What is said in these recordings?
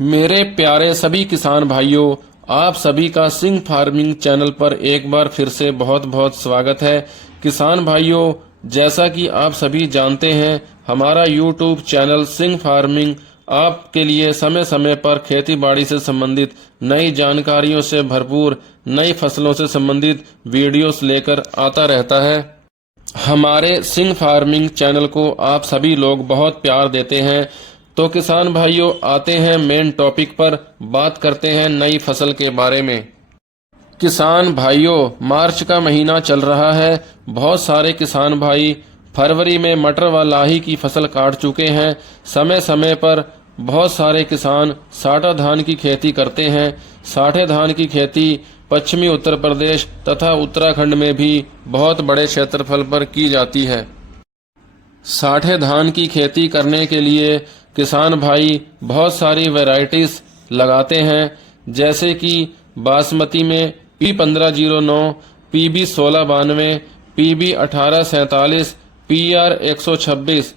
मेरे प्यारे सभी किसान भाइयों, आप सभी का सिंह फार्मिंग चैनल पर एक बार फिर से बहुत बहुत स्वागत है। किसान भाइयों, जैसा कि आप सभी जानते हैं, हमारा यूट्यूब चैनल सिंह फार्मिंग आपके लिए समय समय पर खेती बाड़ी से संबंधित नई जानकारियों से भरपूर नई फसलों से संबंधित वीडियोस लेकर आता रहता है। हमारे सिंह फार्मिंग चैनल को आप सभी लोग बहुत प्यार देते हैं। तो किसान भाइयों, आते हैं मेन टॉपिक पर, बात करते हैं नई फसल के बारे में। किसान भाइयों, मार्च का महीना चल रहा है। बहुत सारे किसान भाई फरवरी में मटर व लाही की फसल काट चुके हैं। समय समय पर बहुत सारे किसान साठा धान की खेती करते हैं। साठे धान की खेती पश्चिमी उत्तर प्रदेश तथा उत्तराखंड में भी बहुत बड़े क्षेत्रफल पर की जाती है। साठे धान की खेती करने के लिए किसान भाई बहुत सारी वैरायटीज लगाते हैं, जैसे कि बासमती में P1509, PB1692, PB1847, PR126।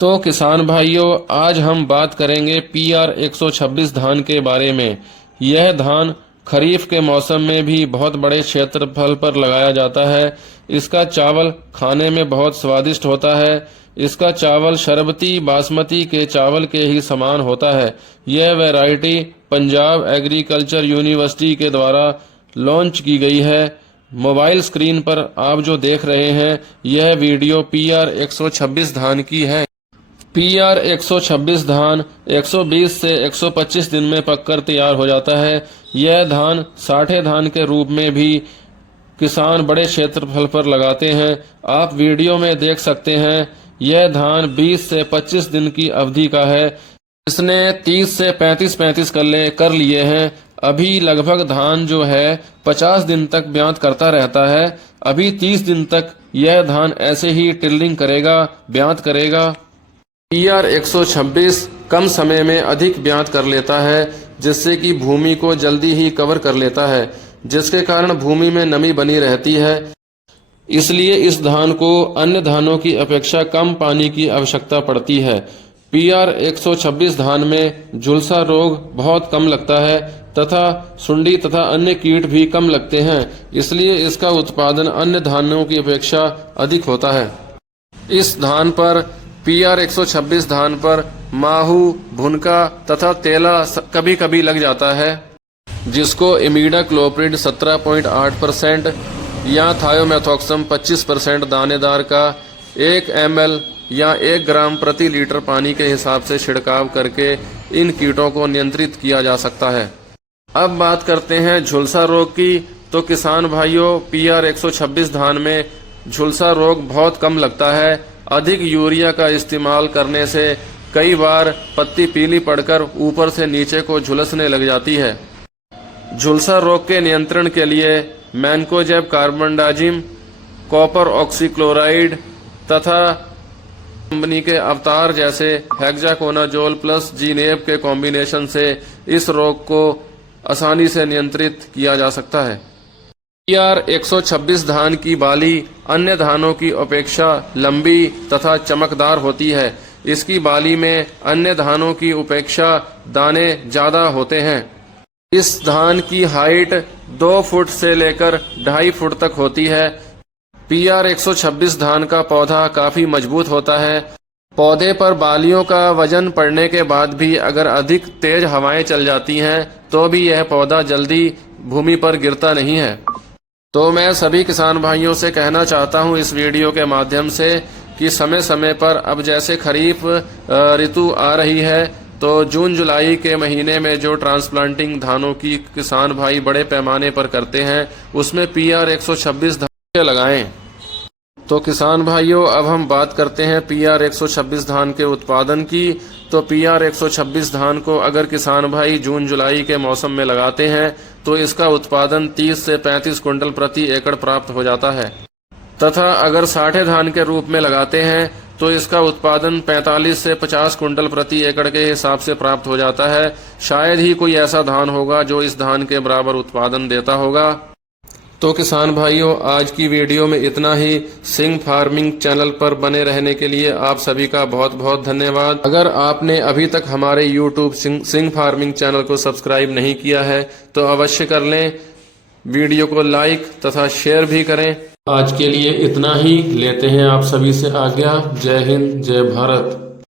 तो किसान भाइयों, आज हम बात करेंगे PR126 धान के बारे में। यह धान खरीफ के मौसम में भी बहुत बड़े क्षेत्रफल पर लगाया जाता है। इसका चावल खाने में बहुत स्वादिष्ट होता है। इसका चावल शरबती बासमती के चावल के ही समान होता है। यह वैरायटी पंजाब एग्रीकल्चर यूनिवर्सिटी के द्वारा लॉन्च की गई है। मोबाइल स्क्रीन पर आप जो देख रहे हैं, यह वीडियो PR126 धान की है। PR126 धान 120 से 125 दिन में पककर तैयार हो जाता है। यह धान साठे धान के रूप में भी किसान बड़े क्षेत्रफल पर लगाते हैं। आप वीडियो में देख सकते हैं, यह धान 20 से 25 दिन की अवधि का है। इसने 30 से 35 कर लिए हैं। अभी लगभग धान जो है 50 दिन तक ब्यात करता रहता है। अभी 30 दिन तक यह धान ऐसे ही टिल्लिंग करेगा, ब्यात करेगा। PR126 कम समय में अधिक ब्यात कर लेता है, जिससे कि भूमि को जल्दी ही कवर कर लेता है, जिसके कारण भूमि में नमी बनी रहती है। इसलिए इस धान को अन्य धानों की अपेक्षा कम पानी की आवश्यकता पड़ती है। PR126 धान में झुलसा रोग बहुत कम लगता है तथा सुंडी तथा अन्य कीट भी कम लगते हैं। इसलिए इसका उत्पादन अन्य धानों की अपेक्षा अधिक होता है। इस धान पर PR126 धान पर माहू, भुनका तथा तेला कभी कभी लग जाता है, जिसको इमीडाक्लोप्रिड 17.8% या थायोमेथोक्सम 25% दानेदार का 1 ml या 1 ग्राम प्रति लीटर पानी के हिसाब से छिड़काव करके इन कीटों को नियंत्रित किया जा सकता है। अब बात करते हैं झुलसा रोग की। तो किसान भाइयों, PR126 धान में झुलसा रोग बहुत कम लगता है। अधिक यूरिया का इस्तेमाल करने से कई बार पत्ती पीली पड़कर ऊपर से नीचे को झुलसने लग जाती है। झुलसा रोग के नियंत्रण के लिए मैनकोजेब कार्बनडाजिम, कॉपर ऑक्सीक्लोराइड तथा कंपनी के अवतार जैसे हेक्साकोनाजोल प्लस जीनेब के कॉम्बिनेशन से इस रोग को आसानी से नियंत्रित किया जा सकता है। PR126 धान की बाली अन्य धानों की अपेक्षा लंबी तथा चमकदार होती है। इसकी बाली में अन्य धानों की अपेक्षा दाने ज्यादा होते हैं। इस धान की हाइट 2 फुट से लेकर 2.5 फुट तक होती है। PR126 धान का पौधा काफी मजबूत होता है। पौधे पर बालियों का वजन पड़ने के बाद भी अगर अधिक तेज हवाएं चल जाती हैं तो भी यह पौधा जल्दी भूमि पर गिरता नहीं है। तो मैं सभी किसान भाइयों से कहना चाहता हूं इस वीडियो के माध्यम से कि समय समय पर अब जैसे खरीफ ऋतु आ रही है, तो जून जुलाई के महीने में जो ट्रांसप्लांटिंग धानों की किसान भाई बड़े पैमाने पर करते हैं, उसमें PR126 धान लगाएं। तो किसान भाइयों, अब हम बात करते हैं PR126 धान के उत्पादन की। तो PR126 धान को अगर किसान भाई जून जुलाई के मौसम में लगाते हैं तो इसका उत्पादन 30 से 35 कुंटल प्रति एकड़ प्राप्त हो जाता है, तथा अगर साठे धान के रूप में लगाते हैं तो इसका उत्पादन 45 से 50 कुंटल प्रति एकड़ के हिसाब से प्राप्त हो जाता है। शायद ही कोई ऐसा धान होगा जो इस धान के बराबर उत्पादन देता होगा। तो किसान भाइयों, आज की वीडियो में इतना ही। सिंह फार्मिंग चैनल पर बने रहने के लिए आप सभी का बहुत बहुत धन्यवाद। अगर आपने अभी तक हमारे YouTube सिंह फार्मिंग चैनल को सब्सक्राइब नहीं किया है तो अवश्य कर लें। वीडियो को लाइक तथा शेयर भी करें। आज के लिए इतना ही। लेते हैं आप सभी से आज्ञा। जय हिंद, जय भारत।